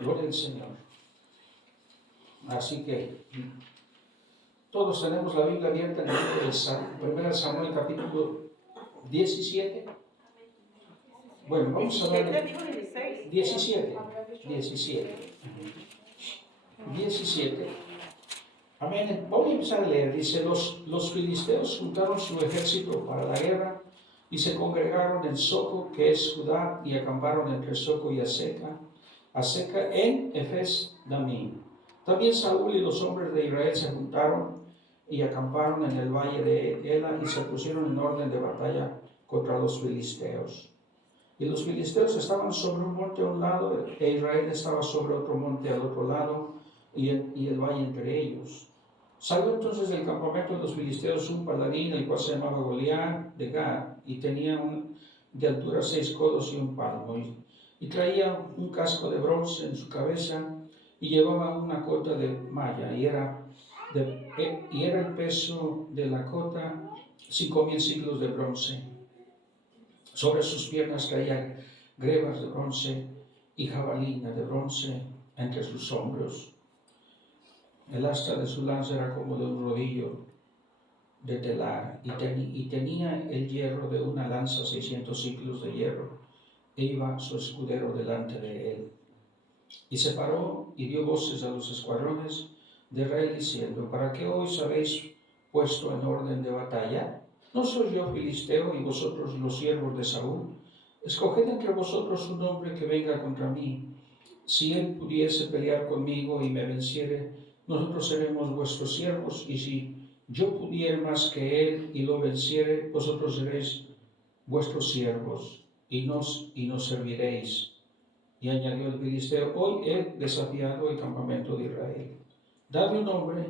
Gloria al Señor. Así que todos tenemos la Biblia abierta en el libro de 1 Samuel capítulo 17. Bueno, vamos a ver 17. 17. Amén. Voy a empezar a leer. Dice, los filisteos juntaron su ejército para la guerra y se congregaron en Soco, que es Judá, y acamparon entre Soco y Aseca en Efes Damim. También Saúl y los hombres de Israel se juntaron y acamparon en el valle de Ela y se pusieron en orden de batalla contra los filisteos. Y los filisteos estaban sobre un monte a un lado e Israel estaba sobre otro monte al otro lado y el valle entre ellos. Salió entonces del campamento de los filisteos un paladín, el cual se llamaba Goliat de Gat, y tenía de altura 6 codos y un palmo, y traía un casco de bronce en su cabeza, y llevaba una cota de malla, y era el peso de la cota 5,000 siclos de bronce. Sobre sus piernas traía grebas de bronce y jabalina de bronce entre sus hombros. El asta de su lanza era como de un rodillo de telar, y tenía el hierro de una lanza 600 ciclos de hierro, e iba su escudero delante de él. Y se paró y dio voces a los escuadrones de Israel diciendo, ¿para qué os habéis puesto en orden de batalla? ¿No soy yo filisteo y vosotros los siervos de Saúl? Escoged entre vosotros un hombre que venga contra mí. Si él pudiese pelear conmigo y me venciere, nosotros seremos vuestros siervos, y si yo pudiere más que él y lo venciere, vosotros seréis vuestros siervos y nos serviréis. Y añadió el filisteo, hoy he desafiado el campamento de Israel. Dadme un hombre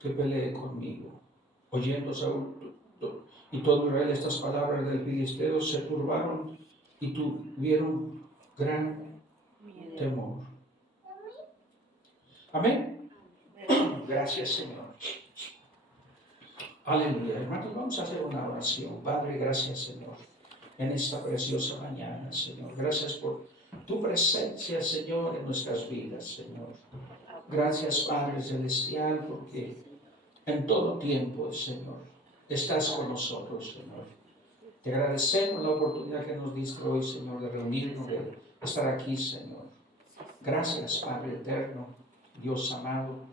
que pelee conmigo. Oyendo Saúl y todo Israel estas palabras del filisteo, se turbaron y tuvieron gran temor. Amén. Gracias, Señor. Aleluya. Hermanos, vamos a hacer una oración. Padre, gracias, Señor, en esta preciosa mañana, Señor. Gracias por tu presencia, Señor, en nuestras vidas, Señor. Gracias, Padre Celestial, porque en todo tiempo, Señor, estás con nosotros, Señor. Te agradecemos la oportunidad que nos diste hoy, Señor, de reunirnos, de estar aquí, Señor. Gracias, Padre eterno, Dios amado,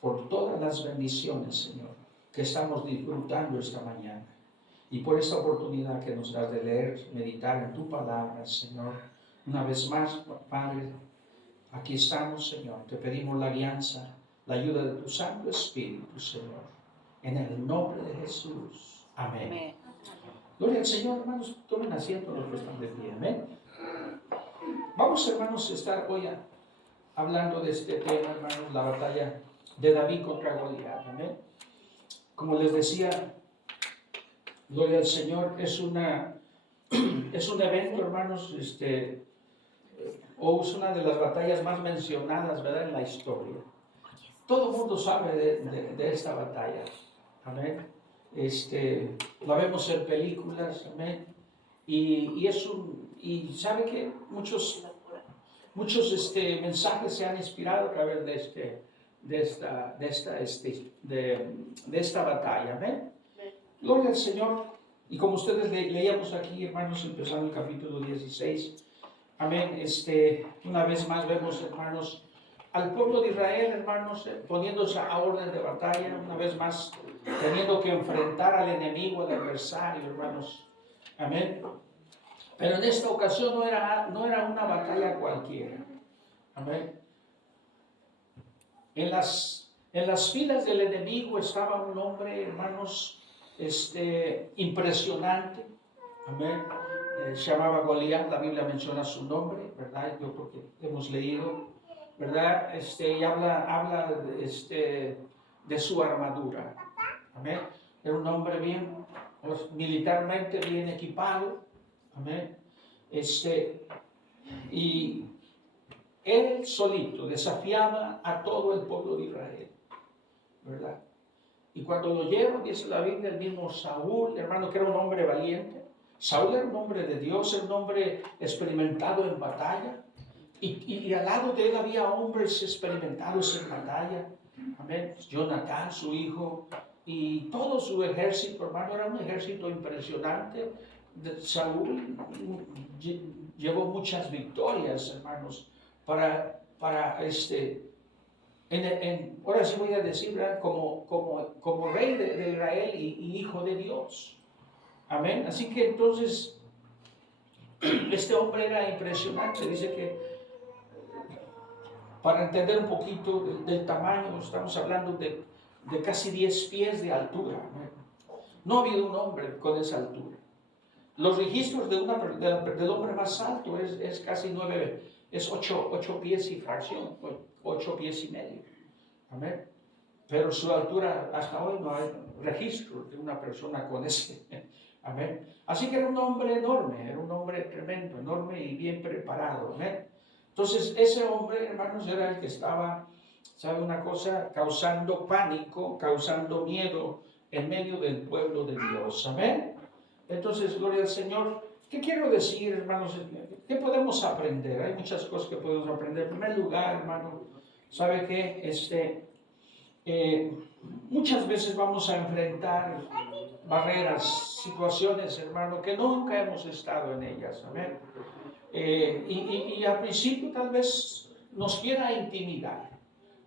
por todas las bendiciones, Señor, que estamos disfrutando esta mañana. Y por esta oportunidad que nos das de leer, meditar en tu palabra, Señor. Una vez más, Padre, aquí estamos, Señor. Te pedimos la alianza, la ayuda de tu Santo Espíritu, Señor. En el nombre de Jesús. Amén. Amén. Gloria al Señor, hermanos. Tomen asiento los que están de pie. Amén. Vamos, hermanos, a estar hoy hablando de este tema, hermanos, la batalla de David contra Goliat. Amén. Como les decía, gloria al Señor, es un evento, hermanos, o es una de las batallas más mencionadas, ¿verdad?, en la historia. Todo el mundo sabe de esta batalla, amén. La vemos en películas, amén. Y sabe que muchos mensajes se han inspirado a través de esta batalla, amén. Gloria al Señor. Y como ustedes leíamos aquí, hermanos, empezando el capítulo 16, amén, una vez más vemos, hermanos, al pueblo de Israel, hermanos, poniéndose a orden de batalla, una vez más, teniendo que enfrentar al enemigo, al adversario, hermanos, amén. Pero en esta ocasión no era una batalla cualquiera, amén. En las filas del enemigo estaba un hombre, hermanos, impresionante, amén. Se llamaba Goliat, la Biblia menciona su nombre, ¿verdad? Yo creo que hemos leído, ¿verdad? Y habla de su armadura, amén. Era un hombre militarmente bien equipado, amén. Y él solito desafiaba a todo el pueblo de Israel, ¿verdad? Y cuando lo llevan, dice la Biblia, el mismo Saúl, hermano, que era un hombre valiente. Saúl era un hombre de Dios, era un hombre experimentado en batalla. Y al lado de él había hombres experimentados en batalla. Amén. Jonatán, su hijo, y todo su ejército, hermano, era un ejército impresionante. Saúl llevó muchas victorias, hermanos, para ahora sí voy a decir, ¿verdad? Como rey de Israel y hijo de Dios. Amén. Así que entonces, este hombre era impresionante. Dice que, para entender un poquito del tamaño, estamos hablando de casi 10 pies de altura. No ha habido un hombre con esa altura. Los registros del hombre más alto es casi 9, es 8 pies y fracción, 8 pies y medio. Amén. Pero su altura, hasta hoy no hay registro de una persona con ese. Amén. Así que era un hombre enorme, era un hombre tremendo, enorme y bien preparado. Amén. Entonces, ese hombre, hermanos, era el que estaba, ¿sabe una cosa? Causando pánico, causando miedo en medio del pueblo de Dios. Amén. Entonces, gloria al Señor. ¿Qué quiero decir, hermanos? ¿Qué podemos aprender? Hay muchas cosas que podemos aprender. En primer lugar, hermano, ¿sabe qué? Muchas veces vamos a enfrentar barreras, situaciones, hermano, que nunca hemos estado en ellas. Amén. Y al principio tal vez nos quiera intimidar,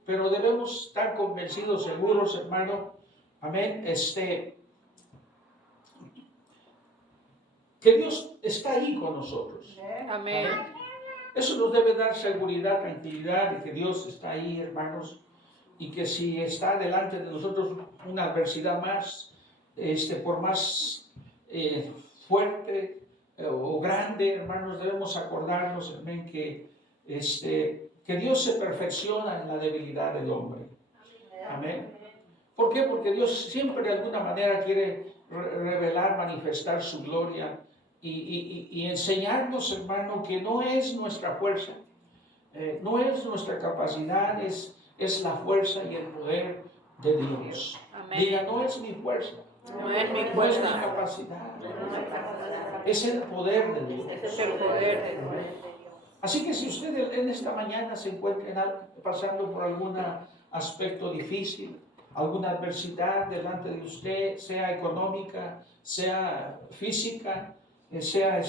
pero debemos estar convencidos, seguros, hermano, amén, que Dios está ahí con nosotros. Amén. Amén. Eso nos debe dar seguridad, tranquilidad de que Dios está ahí, hermanos, y que si está delante de nosotros una adversidad más, por más fuerte o grande, hermanos, debemos acordarnos, amén, que Dios se perfecciona en la debilidad del hombre. Amén. ¿Por qué? Porque Dios siempre de alguna manera quiere revelar, manifestar su gloria y enseñarnos, hermano, que no es nuestra fuerza, no es nuestra capacidad, es la fuerza y el poder de Dios. Amén. Diga, no es mi fuerza, No es mi no es mi fuerza, capacidad, es el poder de Dios. es el poder de Dios. Así que si usted en esta mañana se encuentra pasando por algún aspecto difícil, alguna adversidad delante de usted, sea económica, sea física, sea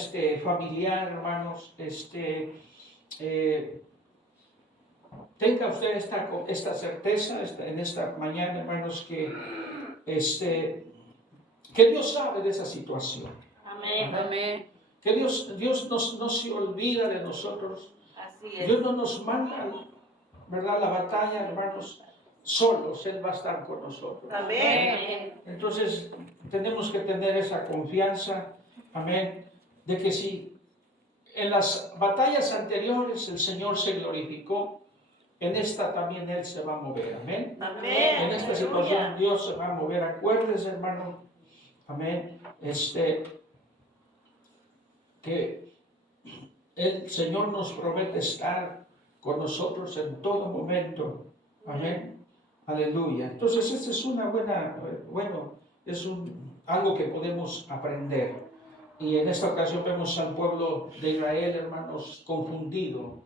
familiar, hermanos, tenga usted esta certeza en esta mañana, hermanos, que Dios sabe de esa situación. Amén. Amén. Que Dios no se olvida de nosotros. Así es. Dios no nos manda, ¿verdad?, la batalla, hermanos, solos. Él va a estar con nosotros. Amén. Entonces, tenemos que tener esa confianza, amén, de que si en las batallas anteriores el Señor se glorificó, en esta también Él se va a mover, amén. Amén. En esta situación Dios se va a mover. Acuérdese, hermano, amén, que el Señor nos promete estar con nosotros en todo momento, amén, aleluya. Entonces, esta es una algo que podemos aprender. Y en esta ocasión vemos al pueblo de Israel, hermanos, confundido.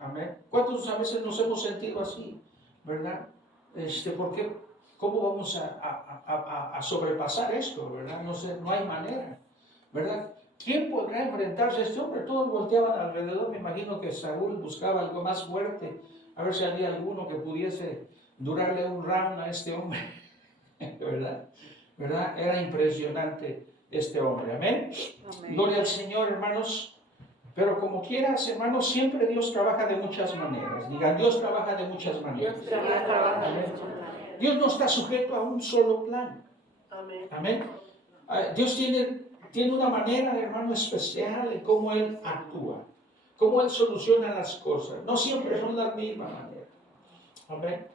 Amén. ¿Cuántos a veces nos hemos sentido así? ¿Verdad? Porque ¿cómo vamos a sobrepasar esto? ¿Verdad? No sé, no hay manera. ¿Verdad? ¿Quién podrá enfrentarse a este hombre? Todos volteaban alrededor. Me imagino que Saúl buscaba algo más fuerte. A ver si había alguno que pudiese durarle un round a este hombre. ¿Verdad? ¿Verdad? Era impresionante este hombre. ¿Amén? Amén. Gloria al Señor, hermanos. Pero como quieras, hermanos, siempre Dios trabaja de muchas maneras. Digan, Dios trabaja de muchas maneras. Dios trabaja. Amén. Dios no está sujeto a un solo plan. Amén. Amén. Dios tiene una manera, hermano, especial de cómo Él actúa, cómo Él soluciona las cosas. No siempre son las mismas maneras. Amén.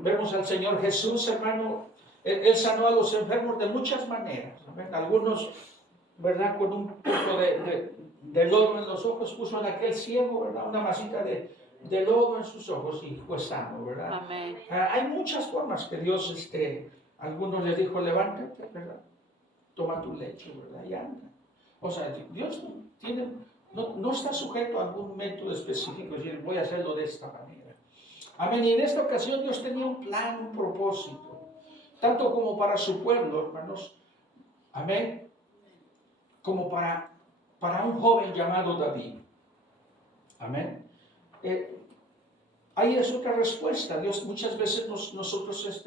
Vemos al Señor Jesús, hermano. Él sanó a los enfermos de muchas maneras. Amén. Algunos, ¿verdad?, con un poco de lodo en los ojos, puso en aquel ciego, ¿verdad?, una masita de lodo en sus ojos y fue sano, ¿verdad? Amén. Hay muchas formas que Dios, algunos les dijo, levántate, ¿verdad?, toma tu lecho, ¿verdad?, y anda. O sea, Dios tiene no está sujeto a algún método específico, es decir, voy a hacerlo de esta manera. Amén. Y en esta ocasión Dios tenía un plan, un propósito, tanto como para su pueblo, hermanos. Amén. Como para un joven llamado David. Amén. Ahí es otra respuesta. Dios, muchas veces nosotros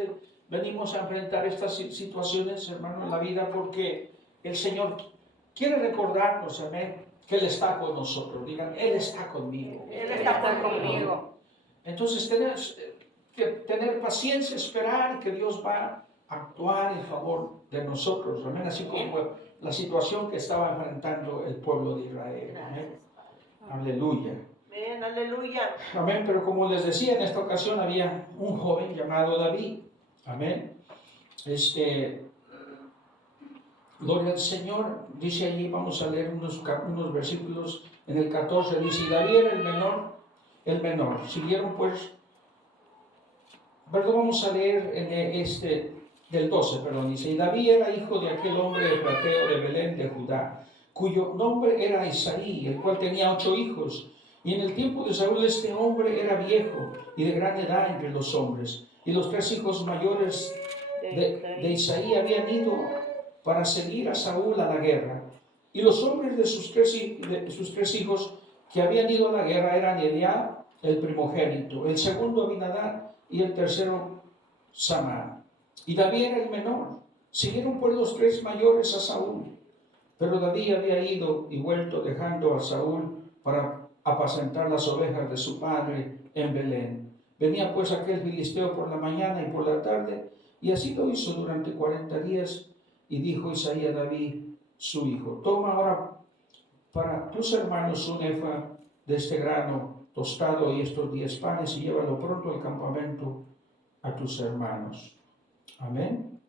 venimos a enfrentar estas situaciones, hermano, en la vida porque el Señor quiere recordarnos, amén, que Él está con nosotros. Digan, Él está conmigo. Él está conmigo. Entonces tenemos que tener paciencia, esperar que Dios va a actuar en favor de nosotros. Amén, así como la situación que estaba enfrentando el pueblo de Israel. Amén. Aleluya. Amén, aleluya. Amén, pero como les decía, en esta ocasión había un joven llamado David. Amén. Gloria al Señor. Dice allí, vamos a leer unos versículos. En el 14 dice, y David era el menor. Siguieron pues, perdón, vamos a leer en del 12, perdón. Dice, y David era hijo de aquel hombre efrateo de Belén de Judá, cuyo nombre era Isaí, el cual tenía 8 hijos. Y en el tiempo de Saúl este hombre era viejo y de gran edad entre los hombres. Y los 3 hijos mayores de Isaí habían ido para seguir a Saúl a la guerra. Y los hombres de sus tres hijos que habían ido a la guerra eran Eliab, el primogénito, el segundo Abinadab y el tercero Samá. Y David era el menor. Siguieron pues los 3 mayores a Saúl. Pero David había ido y vuelto dejando a Saúl para apacentar las ovejas de su padre en Belén. Venía pues aquel filisteo por la mañana y por la tarde, y así lo hizo durante 40 días. Y dijo Isaí a David, su hijo, toma ahora para tus hermanos un efa de este grano tostado y estos 10 panes, y llévalo pronto al campamento a tus hermanos. Amén.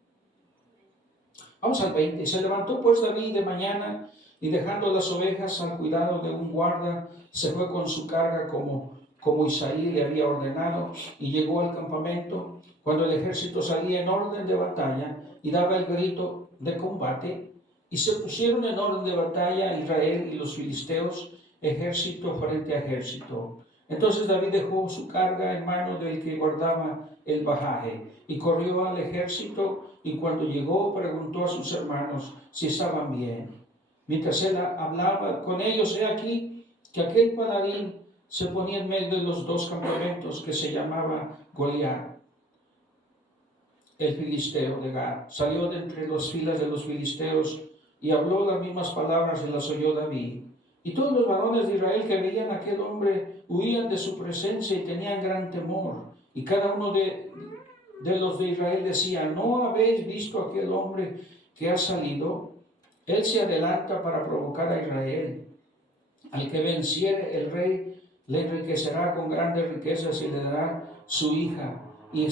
Vamos al 20. Se levantó pues David de mañana, y dejando las ovejas al cuidado de un guarda, se fue con su carga como Isaí le había ordenado, y llegó al campamento cuando el ejército salía en orden de batalla y daba el grito de combate, y se pusieron en orden de batalla Israel y los filisteos, ejército frente a ejército. Entonces David dejó su carga en manos del que guardaba el bajaje, y corrió al ejército, y cuando llegó preguntó a sus hermanos si estaban bien. Mientras él hablaba con ellos, he aquí que aquel paladín se ponía en medio de los 2 campamentos, que se llamaba Goliat, el filisteo de Gad. Salió de entre las filas de los filisteos y habló las mismas palabras, y las oyó David. Y todos los varones de Israel que veían a aquel hombre huían de su presencia y tenían gran temor. Y cada uno de los de Israel decía, ¿no habéis visto aquel hombre que ha salido? Él se adelanta para provocar a Israel. Al que venciere, el rey le enriquecerá con grandes riquezas y le dará su hija, y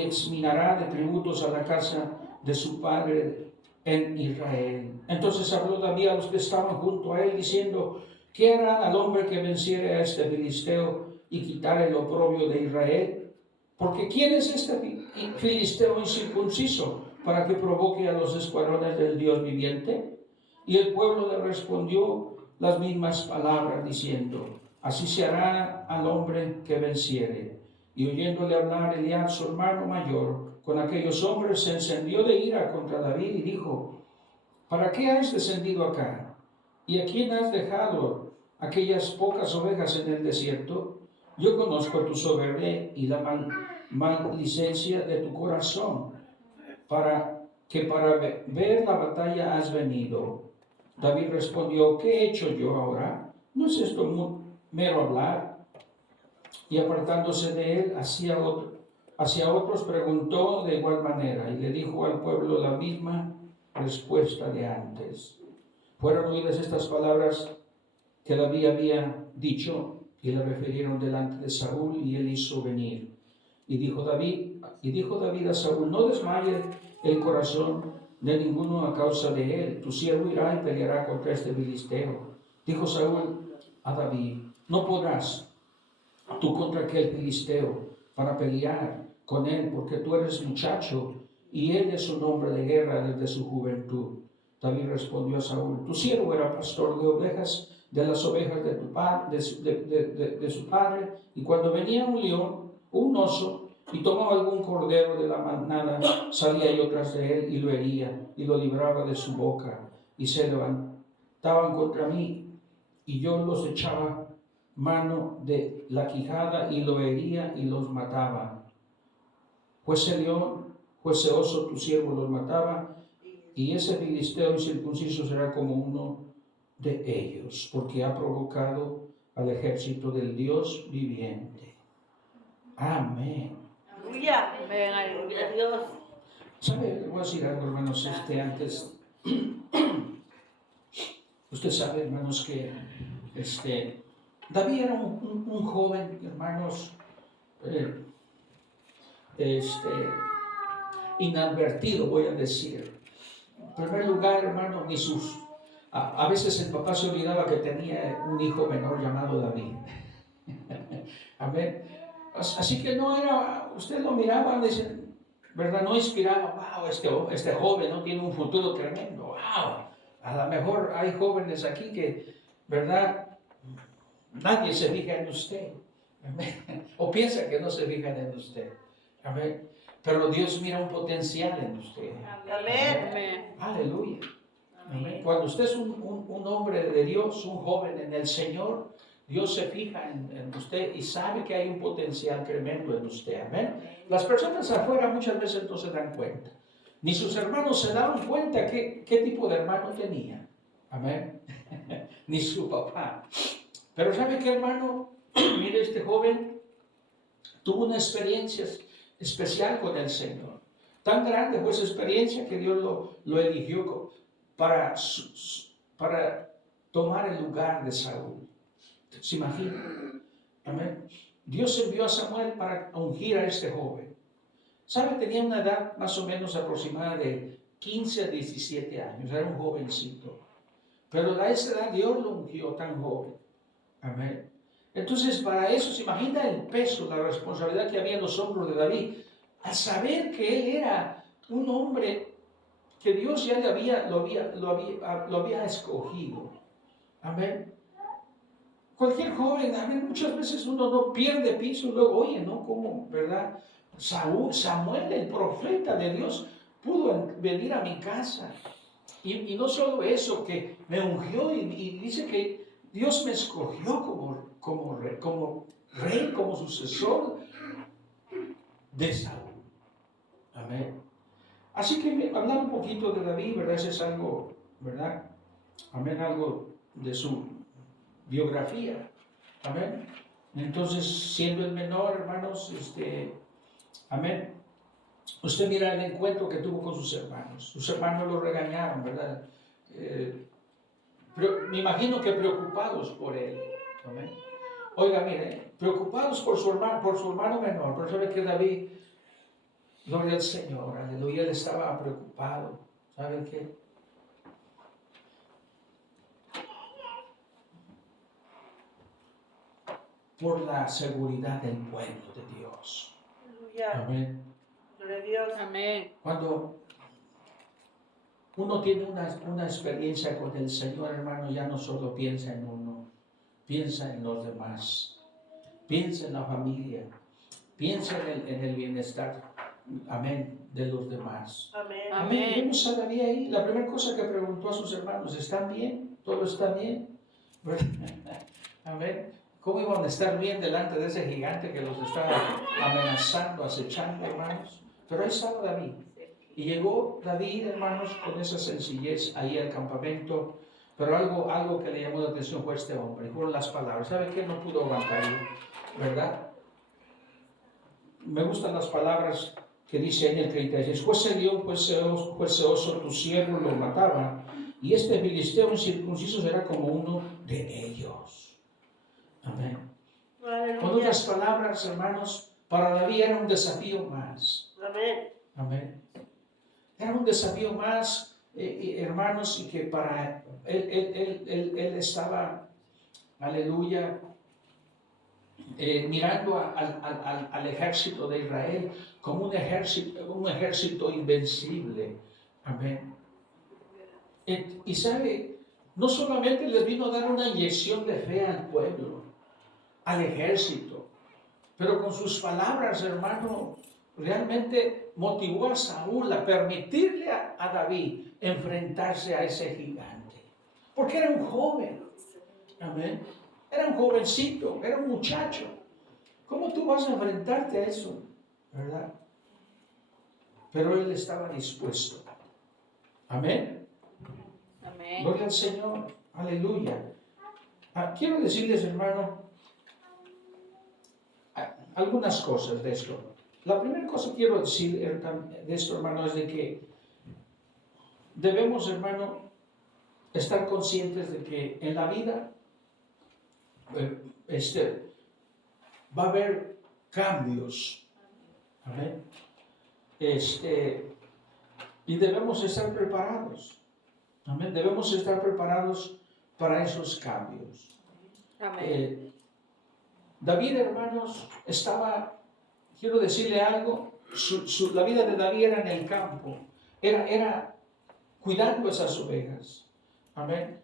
exminará de tributos a la casa de su padre en Israel. Entonces habló David a los que estaban junto a él, diciendo, ¿qué harán al hombre que venciere a este filisteo y quitare el oprobio de Israel? Porque ¿quién es este filisteo incircunciso para que provoque a los escuadrones del Dios viviente? Y el pueblo le respondió las mismas palabras, diciendo, así se hará al hombre que venciere. Y oyéndole hablar Eliab, su hermano mayor, con aquellos hombres, se encendió de ira contra David y dijo, ¿para qué has descendido acá? ¿Y a quién has dejado aquellas pocas ovejas en el desierto? Yo conozco tu soberbia y la maldicencia de tu corazón, para ver la batalla has venido. David respondió, ¿qué he hecho yo ahora? ¿No es esto mero hablar? Y apartándose de él hacia otros, preguntó de igual manera, y le dijo al pueblo la misma respuesta de antes. Fueron oídas estas palabras que David había dicho, y le refirieron delante de Saúl, y él hizo venir. Y dijo David a Saúl, no desmaye el corazón de ninguno a causa de él. Tu siervo irá y peleará contra este filisteo. Dijo Saúl a David, no podrás tú contra aquel filisteo para pelear con él, porque tú eres muchacho y él es un hombre de guerra desde su juventud. David respondió a Saúl, tu siervo era pastor de ovejas de las ovejas de, de su padre, y cuando venía un león o un oso y tomaba algún cordero de la manada, salía yo tras de él y lo hería y lo libraba de su boca, y se levantaban contra mí y yo los echaba mano de la quijada y lo hería y los mataba. Fuese león, fuese oso, tu siervo los mataba, y ese filisteo incircunciso será como uno de ellos, porque ha provocado al ejército del Dios viviente. Amén. Aleluya. Amén, aleluya, Dios. ¿Sabe? Le voy a decir algo, hermanos, antes. Usted sabe, hermanos, que David era un joven, hermanos, inadvertido, voy a decir. En primer lugar, hermano, a veces el papá se olvidaba que tenía un hijo menor llamado David. Amén. Así que no era, usted lo miraba, ¿verdad? No inspiraba, wow, este joven no tiene un futuro tremendo, wow. A lo mejor hay jóvenes aquí que, ¿verdad? Nadie se fija en usted. Amén. O piensa que no se fijan en usted. Amén. Pero Dios mira un potencial en usted. Amén. Amén. Aleluya. Amén. Cuando usted es un hombre de Dios, un joven en el Señor, Dios se fija en usted y sabe que hay un potencial tremendo en usted. Amén. Las personas afuera muchas veces no se dan cuenta. Ni sus hermanos se daban cuenta qué tipo de hermano tenía. Amén. Ni su papá. Pero ¿sabe qué, hermano? Mire, este joven tuvo una experiencia especial con el Señor. Tan grande fue esa experiencia que Dios lo eligió para tomar el lugar de Saúl. ¿Se imagina? Amén. Dios envió a Samuel para ungir a este joven. ¿Sabe? Tenía una edad más o menos aproximada de 15 a 17 años. Era un jovencito. Pero a esa edad Dios lo ungió tan joven. Amén. Entonces, para eso, se imagina el peso, la responsabilidad que había en los hombros de David, al saber que él era un hombre que Dios ya lo había escogido. Amén. Cualquier joven, amén, muchas veces uno no pierde piso, luego, oye, ¿no? ¿Cómo, verdad? Samuel, el profeta de Dios, pudo venir a mi casa. Y no solo eso, que me ungió y dice que Dios me escogió como rey, como sucesor de Saúl. Amén. Así que hablar un poquito de David, ¿verdad? Eso es algo, ¿verdad? Amén, algo de su biografía. Amén. Entonces, siendo el menor, hermanos, amén. Usted mira el encuentro que tuvo con sus hermanos. Sus hermanos lo regañaron, ¿verdad? Pero me imagino que preocupados por él. Amén. Oiga, mire, preocupados por su hermano menor. Pero sabe que David, gloria al Señor, aleluya, él estaba preocupado. ¿Saben qué? Por la seguridad del pueblo de Dios. Aleluya. Amén. Gloria a Dios. Amén. Cuando uno tiene una experiencia con el Señor, hermano, ya no solo piensa en uno, piensa en los demás, piensa en la familia, piensa en el bienestar, amén, de los demás. Amén. Amén. Vemos a David ahí, la primera cosa que preguntó a sus hermanos, ¿están bien? ¿Todo está bien? Amén. ¿Cómo iban a estar bien delante de ese gigante que los estaba amenazando, acechando, hermanos? Pero ahí estaba David. Y llegó David, hermanos, con esa sencillez ahí al campamento. Pero algo que le llamó la atención fue este hombre. Fueron las palabras. ¿Sabe qué? No pudo aguantarlo, ¿verdad? Me gustan las palabras que dice en el 36. Fuese león, fuese oso, tu siervo lo mataba. Y este filisteo incircunciso será como uno de ellos. Amén. Aleluya. Con otras palabras, hermanos, para David era un desafío más. Amén. Amén. Era un desafío más, hermanos, y que para él estaba, aleluya, mirando al ejército de Israel como un ejército invencible. Amén. Y sabe, no solamente les vino a dar una inyección de fe al pueblo, al ejército, pero con sus palabras, hermano, realmente motivó a Saúl a permitirle a David enfrentarse a ese gigante. Porque era un joven, amén. Era un jovencito, era un muchacho. ¿Cómo tú vas a enfrentarte a eso? ¿Verdad? Pero él estaba dispuesto. Amén. Amén. Gloria al Señor. Aleluya. Quiero decirles, hermano, algunas cosas de esto. La primera cosa que quiero decir de esto, hermano, es de que debemos, hermano, estar conscientes de que en la vida va a haber cambios. Amén. Y debemos estar preparados. Amén. Debemos estar preparados para esos cambios. Amén. David, hermanos, quiero decirle algo, la vida de David era en el campo, era cuidando esas ovejas. Amén.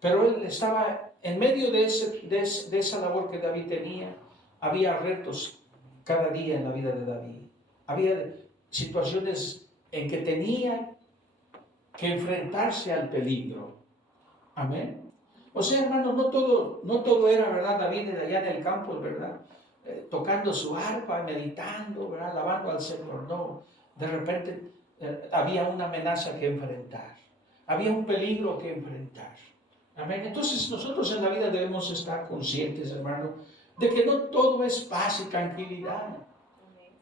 Pero él estaba en medio de esa labor que David tenía. Había retos cada día en la vida de David. Había situaciones en que tenía que enfrentarse al peligro. Amén. O sea, hermanos, no todo era, ¿verdad? David allá en el campo, ¿verdad? Tocando su arpa, meditando, ¿verdad? Alabando al Señor. No, de repente había una amenaza que enfrentar. Había un peligro que enfrentar. Amén. Entonces nosotros en la vida debemos estar conscientes, hermano, de que no todo es paz y tranquilidad.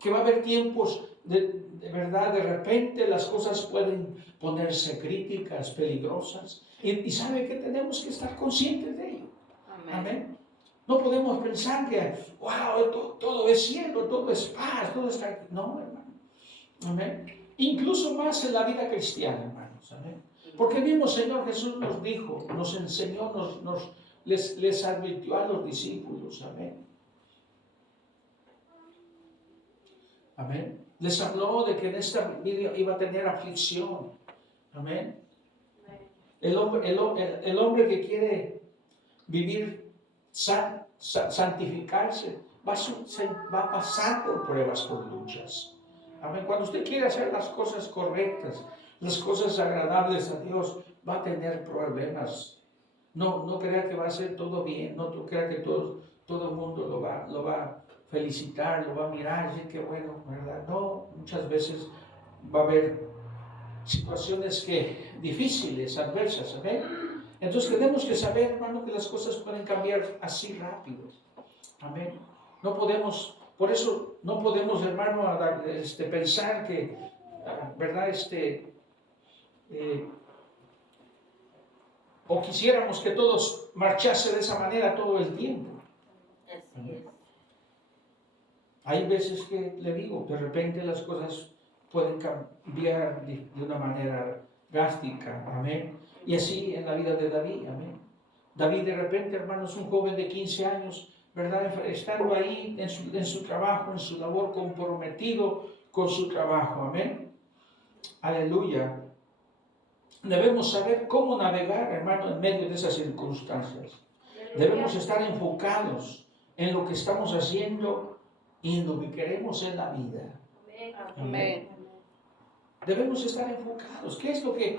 Que va a haber tiempos de verdad, de repente las cosas pueden ponerse críticas, peligrosas. Y sabe que tenemos que estar conscientes de ello. Amén. Amén. No podemos pensar que, wow, todo es cielo, todo es paz, todo está... No, hermano. Amén. Incluso más en la vida cristiana, hermanos. Amén. Porque el mismo Señor Jesús nos dijo, nos enseñó, les advirtió a los discípulos. Amén. Amén. Les habló de que en esta vida iba a tener aflicción. Amén. El hombre que quiere vivir santificarse va a pasar por pruebas, por luchas. Amén. Cuando usted quiere hacer las cosas correctas, las cosas agradables a Dios, va a tener problemas. No crea que va a ser todo bien. No crea que todo el mundo lo va a felicitar, lo va a mirar y decir que bueno, ¿verdad? No, muchas veces va a haber situaciones difíciles, adversas, ¿amén? Entonces tenemos que saber, hermano, que las cosas pueden cambiar así rápido. Amén. Por eso no podemos, hermano, pensar que, ¿verdad? O quisiéramos que todos marchase de esa manera todo el tiempo. Amén. Hay veces que, le digo, de repente las cosas pueden cambiar de una manera drástica, amén. Y así en la vida de David, amén. David de repente, hermanos, un joven de 15 años, ¿verdad? Estando ahí en su trabajo, en su labor, comprometido con su trabajo, amén. Aleluya. Debemos saber cómo navegar, hermano, en medio de esas circunstancias. Debemos estar enfocados en lo que estamos haciendo y en lo que queremos en la vida. Amén. Debemos estar enfocados. ¿Qué es lo que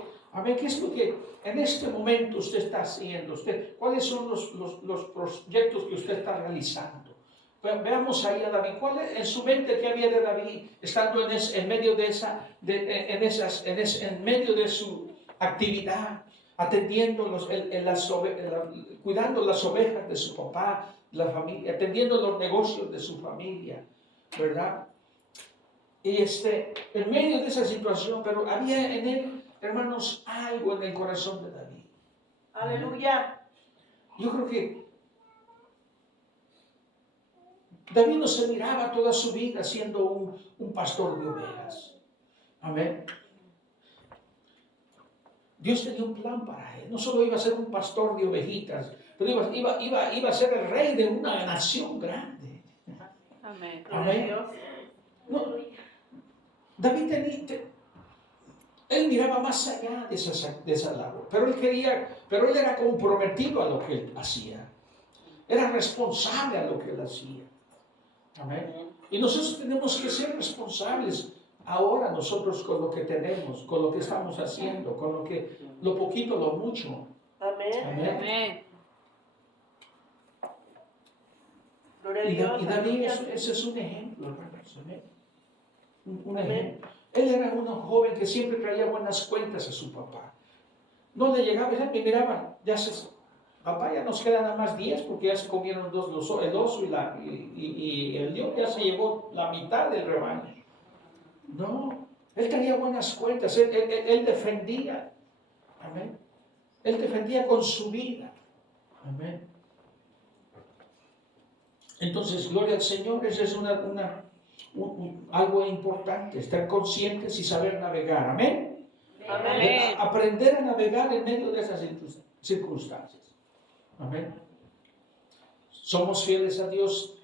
en este momento usted está haciendo? ¿Cuáles son los proyectos que usted está realizando? Veamos ahí a David. ¿Cuál es en su mente que había de David estando en medio de su actividad, atendiendo cuidando las ovejas de su papá, la familia, atendiendo los negocios de su familia, ¿verdad? Y en medio de esa situación, pero había en él, hermanos, algo en el corazón de David. Aleluya. Yo creo que David no se miraba toda su vida siendo un pastor de ovejas. Amén. Dios tenía un plan para él. No solo iba a ser un pastor de ovejitas, pero iba a ser el rey de una nación grande. Amén. Amén. No, David Él miraba más allá de esa labor, pero él era comprometido a lo que él hacía. Era responsable a lo que él hacía. Amén. Y nosotros tenemos que ser responsables ahora nosotros con lo que tenemos, con lo que estamos haciendo, con lo poquito, lo mucho. Amén. Amén. Amén. Gloria a Y Dios. David, Aleluya. ese es un ejemplo, hermanos. Amén. Un Amén. ejemplo. Él era un joven que siempre traía buenas cuentas a su papá. No le llegaba, ya me miraba, papá, ya nos quedan nada más 10 porque ya se comieron el oso y el león ya se llevó la mitad del rebaño. No, él tenía buenas cuentas, él defendía. Amén. Él defendía con su vida. Amén. Entonces, gloria al Señor, eso es algo importante, estar conscientes y saber navegar. Amén. Amén. Aprender a navegar en medio de esas circunstancias. Amén. Somos fieles a Dios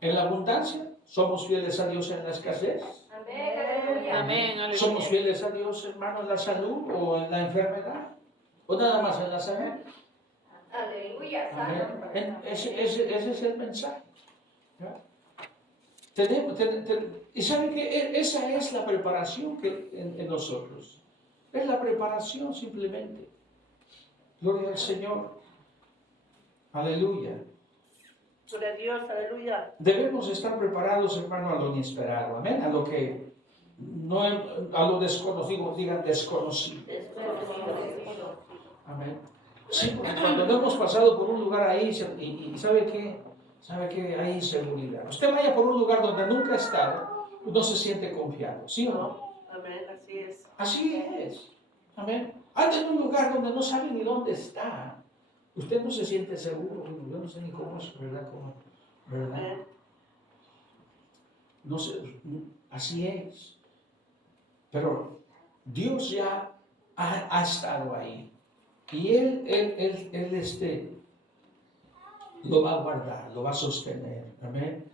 en la abundancia, somos fieles a Dios en la escasez. Amén. Aleluya. Somos fieles a Dios, hermano, en la salud o en la enfermedad, o nada más en la salud. Aleluya. Amén. Ese es el mensaje. ¿Ya? Y saben que esa es la preparación que en nosotros. Es la preparación simplemente. Gloria al Señor. Aleluya. Gloria a Dios. Aleluya. Debemos estar preparados, hermano, a lo inesperado. Amén. A lo que no, a lo desconocido, digan desconocido. Amén. Sí, porque cuando no hemos pasado por un lugar ahí y ¿sabe qué? Hay inseguridad. Usted vaya por un lugar donde nunca ha estado, no se siente confiado, ¿sí o no? Amén. Así es. Así es. Amén. Anda en un lugar donde no sabe ni dónde está. Usted no se siente seguro. Yo no sé ni cómo es, ¿verdad? ¿Verdad? Amén. No sé, así es. Pero Dios ya ha estado ahí. Y Él lo va a guardar, lo va a sostener. Amén.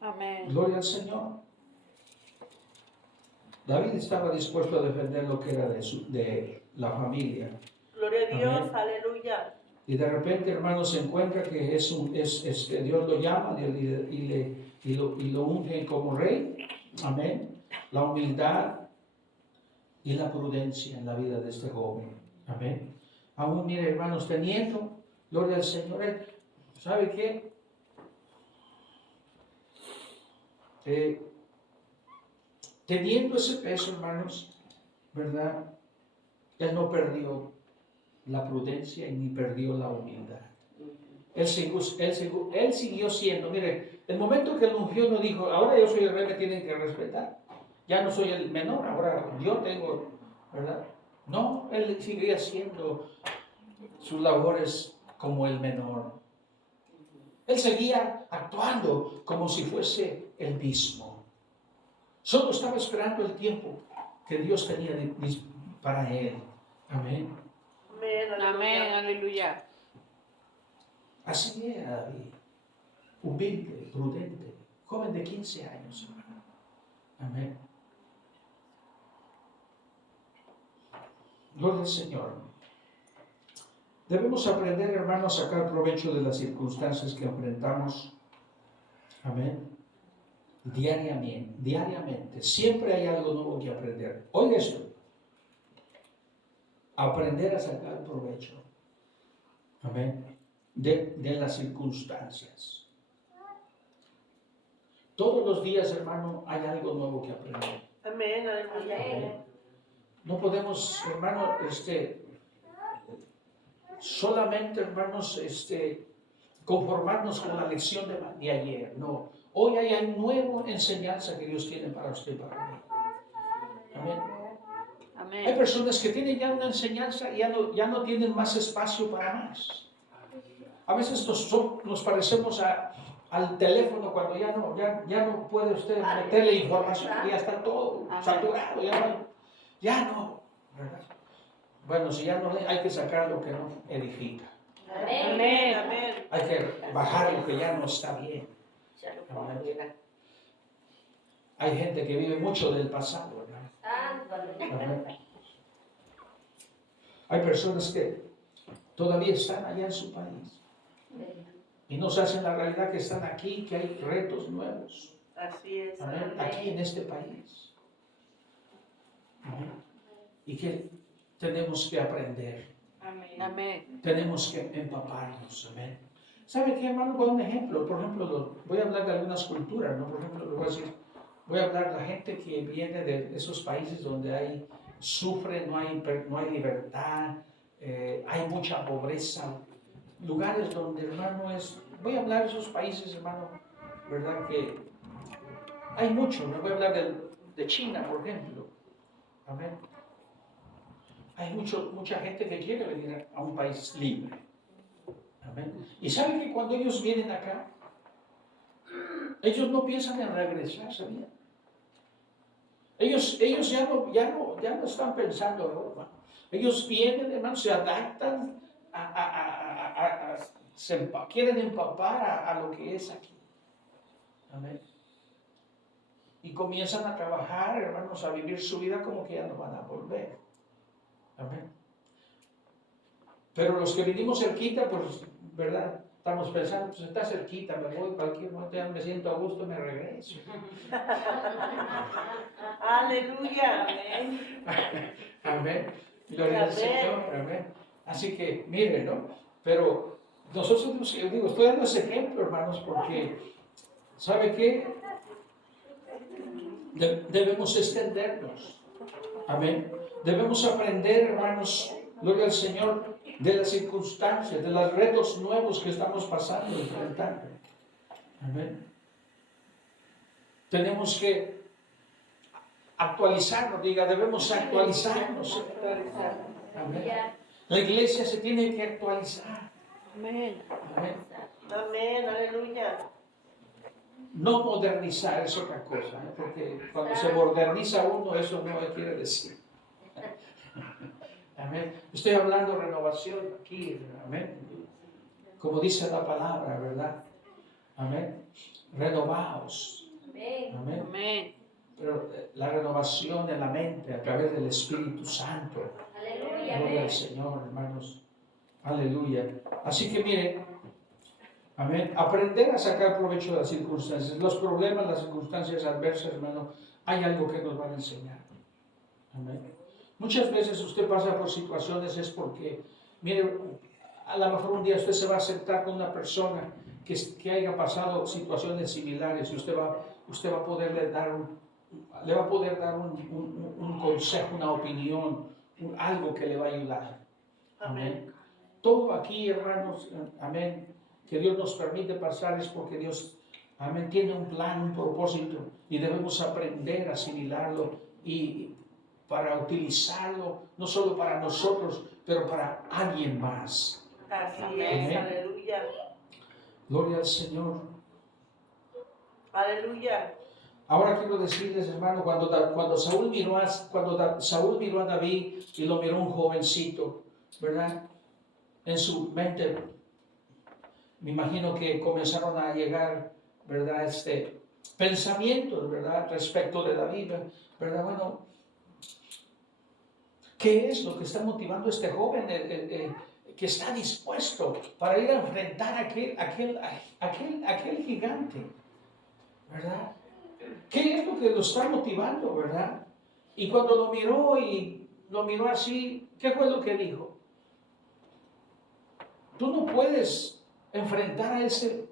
Amén. Gloria al Señor. David estaba dispuesto a defender lo que era de él, la familia. Gloria a Dios. Amén. Aleluya. Y de repente, hermano, se encuentra que Dios lo llama y lo unge como rey. Amén. La humildad y la prudencia en la vida de este joven. Amén. Aún, mire, hermanos, teniendo, gloria al Señor, ¿sabe qué? Teniendo ese peso, hermanos, ¿verdad? Él no perdió la prudencia y ni perdió la humildad. Él siguió siendo, mire, el momento que el ungió no dijo, ahora yo soy el rey, me tienen que respetar. Ya no soy el menor, ahora yo tengo, ¿verdad? No, él seguía haciendo sus labores como el menor. Él seguía actuando como si fuese el mismo. Solo estaba esperando el tiempo que Dios tenía para él. Amén. Amén. Aleluya. Así era David. Humilde, prudente, joven de 15 años, hermano. Amén. Gloria al Señor. Debemos aprender, hermano, a sacar provecho de las circunstancias que enfrentamos. Amén. Diariamente. Siempre hay algo nuevo que aprender. Oiga esto. Aprender a sacar provecho. Amén. De las circunstancias. Todos los días, hermano, hay algo nuevo que aprender. Amén. Aleluya. Amén. No podemos, hermano, solamente, hermanos, conformarnos con la lección de ayer. No. Hoy hay una nueva enseñanza que Dios tiene para usted y para mí. Amén. Amén. Hay personas que tienen ya una enseñanza y ya no tienen más espacio para más. A veces nos parecemos al teléfono cuando ya no puede usted meterle información, ya está todo saturado, ya no, ¿verdad? Bueno, si ya no hay que sacar lo que no edifica. Amén. Amén. Hay que bajar lo que ya no está bien. hay gente que vive mucho del pasado, hermano. Ándale. Amén. Hay personas que todavía están allá en su país y no se hacen la realidad que están aquí, que hay retos nuevos. Así es. Amén. Aquí en este país. Amén. Y que tenemos que aprender. Amén. Tenemos que empaparnos. Amén. ¿Sabe qué, hermano? Voy a un ejemplo. Por ejemplo, voy a hablar de algunas culturas, ¿no? Por ejemplo, le voy a decir, voy a hablar de la gente que viene de esos países donde sufre, no hay libertad, hay mucha pobreza. Lugares donde, hermano, voy a hablar de esos países, hermano, ¿verdad? Que hay mucho. Me voy a hablar de China, por ejemplo. Amén. Hay mucha gente que quiere venir a un país libre. Amén. Y saben que cuando ellos vienen acá, ellos no piensan en regresar, ¿sabían? Ellos ya no están pensando, hermano. Ellos vienen, hermano, se adaptan, quieren empapar a lo que es aquí. Amén. Y comienzan a trabajar, hermanos, a vivir su vida como que ya no van a volver. Amén. Pero los que vivimos cerquita, pues, ¿verdad? Estamos pensando, pues está cerquita, me voy cualquier momento, ya me siento a gusto, me regreso. Aleluya. Amén. Gloria al Señor. Amén. Así que, miren, ¿no? Pero nosotros, yo digo, estoy dando ese ejemplo, hermanos, porque, ¿sabe qué? Debemos extendernos. Amén. Debemos aprender, hermanos, gloria al Señor, de las circunstancias, de los retos nuevos que estamos pasando, enfrentando. Amén. Tenemos que actualizarnos, debemos actualizarnos. Amén. La iglesia se tiene que actualizar. Amén. Amén. Amén. Aleluya. No modernizar es otra cosa, porque cuando se moderniza uno, eso no quiere decir. Amén. Estoy hablando de renovación aquí, amén. Como dice la palabra, ¿verdad? Amén. Renovaos. Amén. Amén. Pero la renovación en la mente a través del Espíritu Santo. Aleluya. Gloria al Señor, hermanos. Aleluya. Así que mire, amén. Aprender a sacar provecho de las circunstancias. Los problemas, las circunstancias adversas, hermano, hay algo que nos van a enseñar. Amén. Muchas veces usted pasa por situaciones es porque, mire, a lo mejor un día usted se va a sentar con una persona que haya pasado situaciones similares y usted va a poderle dar un consejo, una opinión, algo que le va a ayudar. Amén. Todo aquí, hermanos, amén, que Dios nos permite pasar es porque Dios, amén, tiene un plan, un propósito y debemos aprender a asimilarlo y para utilizarlo, no solo para nosotros, pero para alguien más. Así Amén. es. Aleluya. Gloria al Señor. Aleluya. Ahora quiero decirles, hermano, cuando Saúl miró a David y lo miró un jovencito, ¿verdad? En su mente, me imagino que comenzaron a llegar, ¿verdad? Pensamientos, ¿verdad? Respecto de David, ¿verdad? Bueno, ¿qué es lo que está motivando a este joven que está dispuesto para ir a enfrentar a aquel gigante? ¿Verdad? ¿Qué es lo que lo está motivando, verdad? Y cuando lo miró así, ¿qué fue lo que dijo? Tú no puedes enfrentar a ese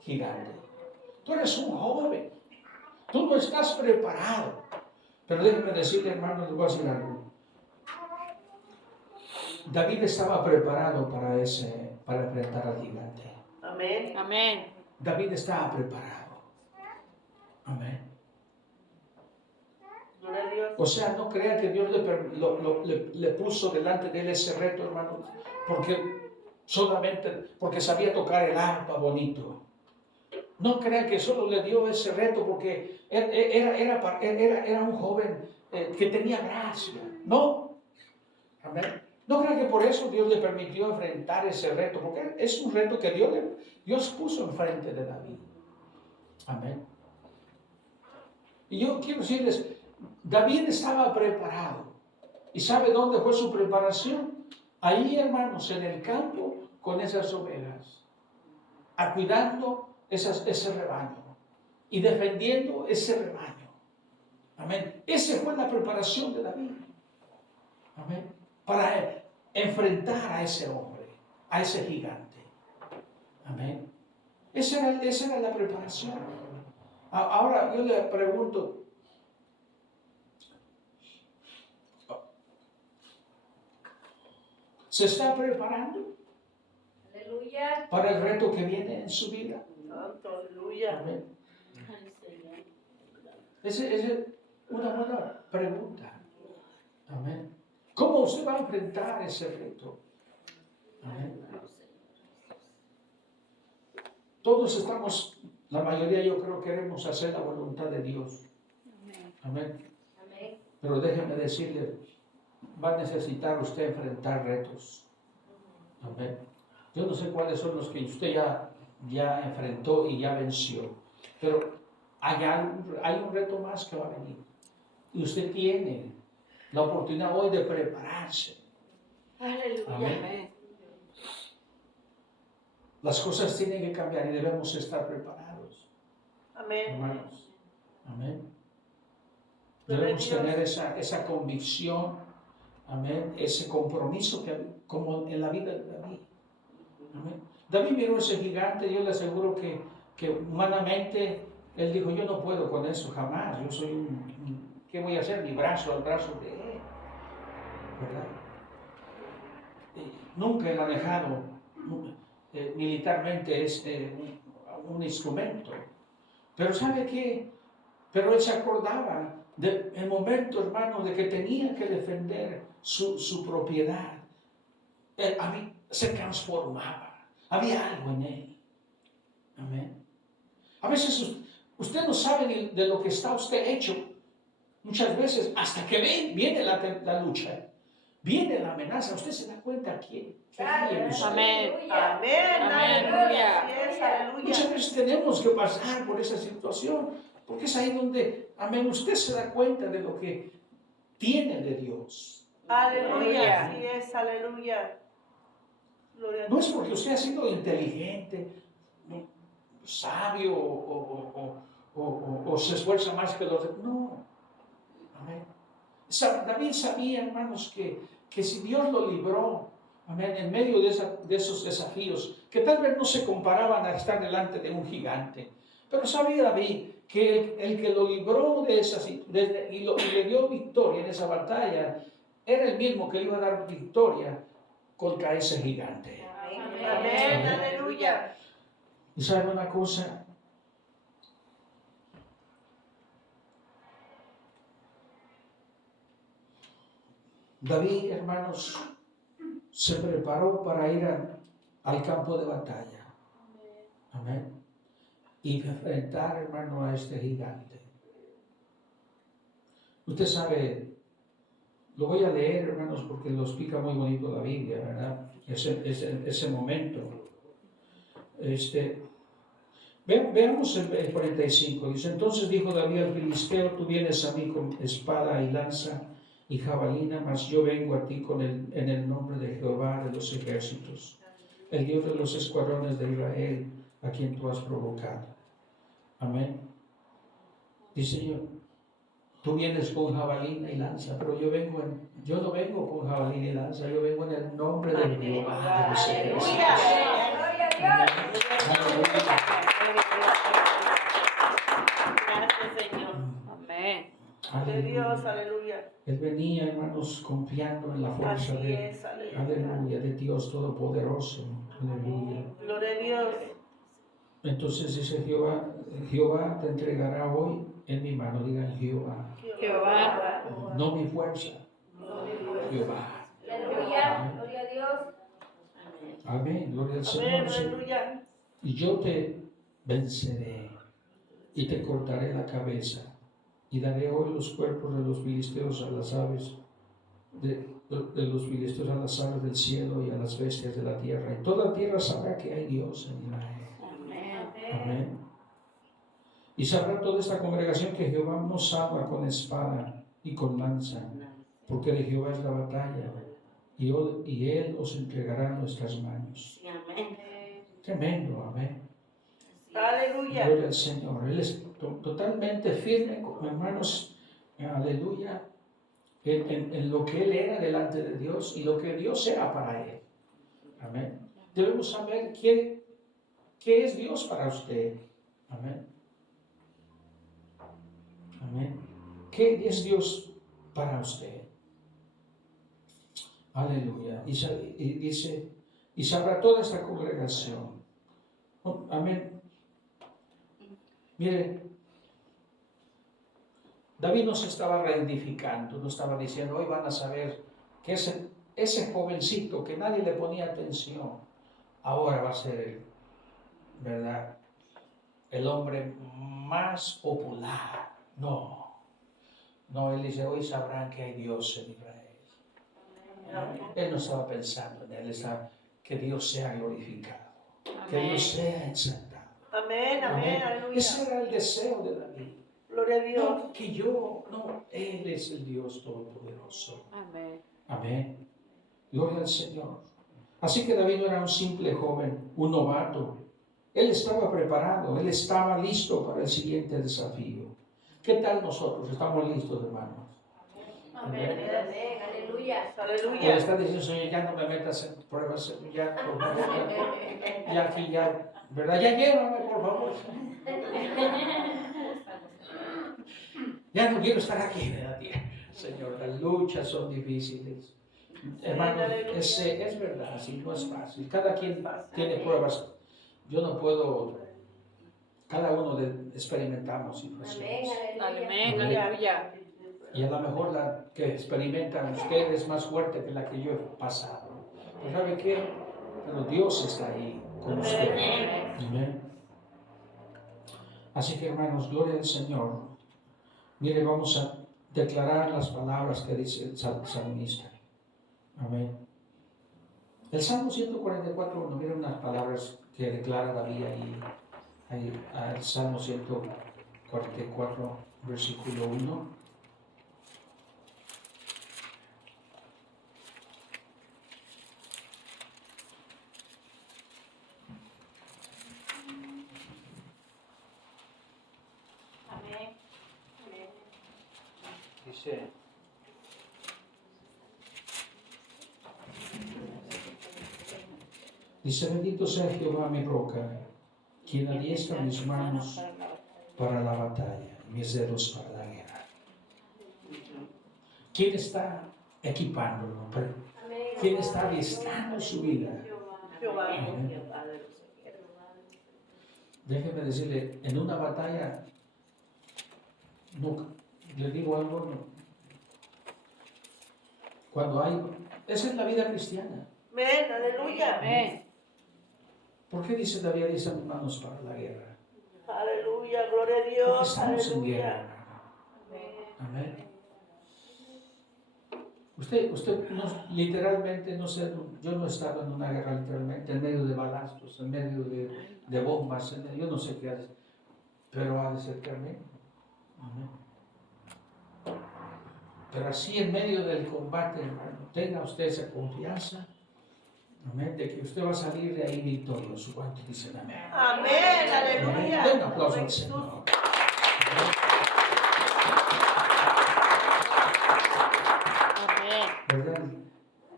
gigante. Tú eres un joven. Tú no estás preparado. Pero déjenme decirle, hermano, les voy a decir algo. David estaba preparado para enfrentar al gigante. Amén. Amén. David estaba preparado. Amén. Gloria a Dios. O sea, no crea que Dios le puso delante de él ese reto, hermano, solamente porque sabía tocar el arpa bonito. No crea que solo le dio ese reto porque era un joven que tenía gracia. No. Amén. No crea que por eso Dios le permitió enfrentar ese reto, porque es un reto que Dios puso enfrente de David. Amén. Y yo quiero decirles, David estaba preparado. ¿Y sabe dónde fue su preparación? Ahí, hermanos, en el campo con esas ovejas, cuidando ese rebaño y defendiendo ese rebaño. Amén. Esa fue la preparación de David. Amén. Para enfrentar a ese hombre, a ese gigante. Amén. Esa era la preparación. Ahora yo le pregunto, ¿se está preparando Aleluya. para el reto que viene en su vida? Santo, aleluya. Amén. Esa es una buena pregunta. Amén. ¿Cómo usted va a enfrentar ese reto? Amén. Todos estamos, la mayoría yo creo queremos hacer la voluntad de Dios. Amén. Amén. Pero déjeme decirle, va a necesitar usted enfrentar retos. Amén. Yo no sé cuáles son los que usted ya enfrentó y ya venció. Pero hay un reto más que va a venir. Y usted tiene la oportunidad hoy de prepararse. Aleluya. Amén. Las cosas tienen que cambiar y debemos estar preparados. Amén. Hermanos. Amén. Debemos tener esa convicción. Amén. Ese compromiso como en la vida de David. Amén. David miró ese gigante. Yo le aseguro que humanamente él dijo, yo no puedo con eso jamás. Yo soy ¿qué voy a hacer? Mi brazo al brazo de él. ¿Verdad? Nunca he manejado militarmente un instrumento. Pero ¿sabe qué? Pero él se acordaba del momento, hermano, de que tenía que defender su propiedad. Se transformaba. Había algo en él. Amén. A veces usted no sabe ni de lo que está usted hecho. Muchas veces, hasta que viene la lucha, viene la amenaza, usted se da cuenta quién hay en usted. Amén. Aleluya. Así es, aleluya. Muchas veces tenemos que pasar por esa situación, porque es ahí donde, amén, usted se da cuenta de lo que tiene de Dios. Aleluya. Así es, aleluya. Gloria a No es Dios. porque usted ha sido inteligente, sabio o se esfuerza más que los demás. No. Amén. David sabía, hermanos, que si Dios lo libró, amén, en medio de esos desafíos, que tal vez no se comparaban a estar delante de un gigante, pero sabía David que el que lo libró de esas y le dio victoria en esa batalla, era el mismo que le iba a dar victoria contra ese gigante. Amén, aleluya. ¿Y sabe una cosa? David, hermanos, se preparó para ir al campo de batalla. Amén. Y enfrentar, hermano, a este gigante. Usted sabe, lo voy a leer, hermanos, porque lo explica muy bonito la Biblia, ¿verdad? Ese momento. Veamos el 45. Dice, entonces dijo David al filisteo, tú vienes a mí con espada y lanza y jabalina, mas yo vengo a ti en el nombre de Jehová de los ejércitos, el Dios de los escuadrones de Israel, a quien tú has provocado. Amén. Dice, tú vienes con jabalina y lanza, pero yo no vengo con jabalina y lanza, yo vengo en el nombre de Jehová de los ejércitos. Gloria a Dios. Gracias, Señor. Amén. De Dios, aleluya. Él venía, hermanos, confiando en la fuerza Así es, aleluya, de Dios Todopoderoso. Aleluya. Gloria a Dios. Entonces dice Jehová te entregará hoy en mi mano. Digan Jehová. Jehová. No mi fuerza. Jehová. Aleluya. Gloria a Dios. Amén. Gloria al Amén, Señor. aleluya. Y yo te venceré y te cortaré la cabeza y daré hoy los cuerpos de los filisteos a las aves de los filisteos a las aves del cielo y a las bestias de la tierra, y toda la tierra sabrá que hay Dios en Israel. Amén. Amén. Y sabrá toda esta congregación que Jehová nos salva con espada y con lanza, porque de Jehová es la batalla, y Él os entregará en nuestras manos. Sí, amén. Tremendo, amén. Aleluya. Gloria al Señor. Él es totalmente firme, hermanos, aleluya, en lo que Él era delante de Dios y lo que Dios era para Él. Amén. Debemos saber qué es Dios para usted. Amén. Amén. ¿Qué es Dios para usted? Aleluya. Y dice, y sabrá toda esta congregación. Amén. Mire, David no se estaba reedificando, no estaba diciendo, hoy van a saber que ese jovencito que nadie le ponía atención, ahora va a ser, ¿verdad?, el hombre más popular. No, él dice, hoy sabrán que hay Dios en Israel. Él no estaba pensando en él, estaba que Dios sea glorificado, que Dios sea exaltado. Amén, amén, aleluya. Ese era el deseo de David. Gloria a Dios. No, Él es el Dios Todopoderoso. Amén. Amén. Gloria al Señor. Así que David no era un simple joven, un novato. Él estaba preparado, él estaba listo para el siguiente desafío. ¿Qué tal nosotros? ¿Estamos listos, hermanos? Amén. Amén. Aleluya. Le Aleluya. está diciendo, Señor, ya no me metas en pruebas, ya, por favor, ya aquí, ya, ¿verdad? Ya llévame, por favor. Ya no quiero estar aquí, ¿verdad? Señor, las luchas son difíciles. Hermano, es verdad, así no es fácil. Cada quien tiene pruebas. Yo no puedo, cada uno experimentamos situaciones. Amén. Amén. Aleluya. Y a lo mejor la que experimentan ustedes es más fuerte que la que yo he pasado. Pero ¿sabe qué? Pero Dios está ahí con ustedes. Amén. Así que, hermanos, gloria al Señor. Mire, vamos a declarar las palabras que dice el salmista. Amén. El Salmo 144, mire unas palabras que declara David ahí, el Salmo 144, versículo 1. Dice, bendito sea Jehová mi roca, quien adiestra mis manos para la batalla y mis dedos para la guerra. ¿Quién está equipándolo? ¿Quién está adiestrando su vida? Jehová. Amén. Déjeme decirle, en una batalla, no, le digo algo, no. Cuando hay, esa es la vida cristiana. Amén, aleluya. Amén. ¿Por qué dice David, adiestra mis manos para la guerra? Aleluya, gloria a Porque Dios. estamos en guerra, Aleluya. hermano. Amén. Usted no, literalmente, no sé, yo no he estado en una guerra literalmente, en medio de balazos, en medio de bombas, yo no sé qué hace, pero ha de ser tremendo. Amén. Pero así en medio del combate, hermano, tenga usted esa confianza, amén, de que usted va a salir de ahí victorioso. ¿Cuántos dicen amén? Amén, aleluya. Den un aplauso al Señor. ¿Verdad?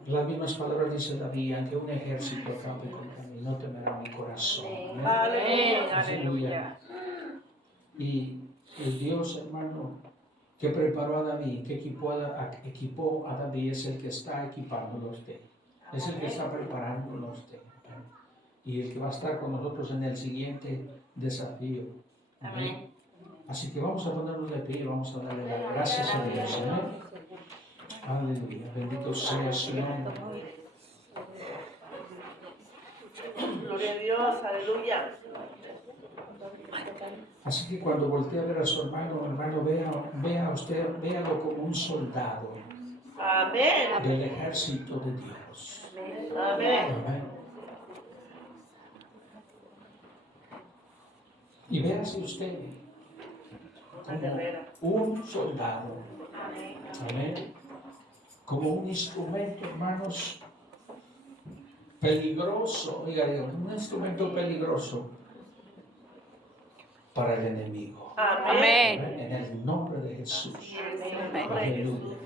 Las mismas palabras dice David, ante un ejército acampe contra mí, no temerá mi corazón. Amén. Aleluya. Aleluya. Y el Dios, hermano, que preparó a David, que equipó a David, es el que está equipándolo a usted. Es el que está preparándolo a usted. Amén. Y el que va a estar con nosotros en el siguiente desafío. Amén. Así que vamos a ponernos de pie y vamos a darle las gracias a Dios. Amén. Aleluya, bendito sea su nombre. Gloria a Dios, aleluya. Así que cuando voltee a ver a su hermano, vea usted, véalo como un soldado Amén. del ejército de Dios. Amén. Amén. Y véase usted Una guerrera. un soldado. Amén. Amén. Como un instrumento, hermanos, peligroso, oiga Dios, un instrumento peligroso para el enemigo. Amén. Amén. En el nombre de Jesús. Amén. Amén. Aleluya.